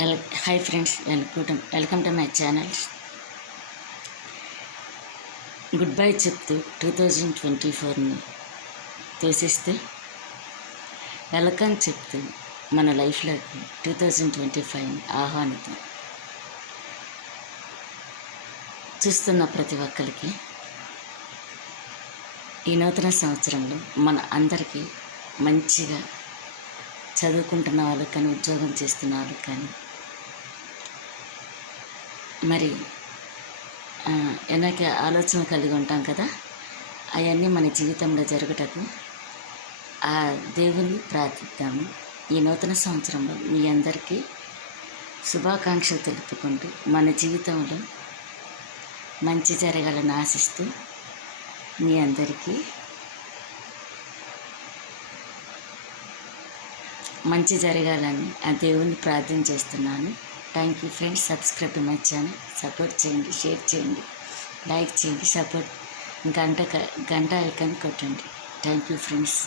Hi friends, welcome to my channel. Good bye చెప్తూ 2024ని తోసిస్తూ welcome చెప్తూ మన లైఫ్లోకి 2025ని ఆహ్వానితం. చూస్తున్న ప్రతి ఒక్కరికి ఈ నూతన సంవత్సరంలో మన అందరికీ మంచిగా చదువుకుంటున్న వాళ్ళకి కానీ, ఉద్యోగం చేస్తున్న వాళ్ళకి కానీ, మరి వెనక ఆలోచన కలిగి ఉంటాం కదా, అవన్నీ మన జీవితంలో జరుగుటకు ఆ దేవుని ప్రార్థిద్దాము. ఈ నూతన సంవత్సరంలో మీ అందరికీ శుభాకాంక్షలు తెలుపుకుంటూ మన జీవితంలో మంచి జరగాలని ఆశిస్తూ మీ అందరికీ మంచి జరగాలని ఆ దేవుని ప్రార్థన చేస్తున్నాను. Thank you friends. Subscribe to my channel. Support చేయండి, షేర్ చేయండి, లైక్ చేయండి, గంట ఐకాన్ కొట్టండి. Thank you friends.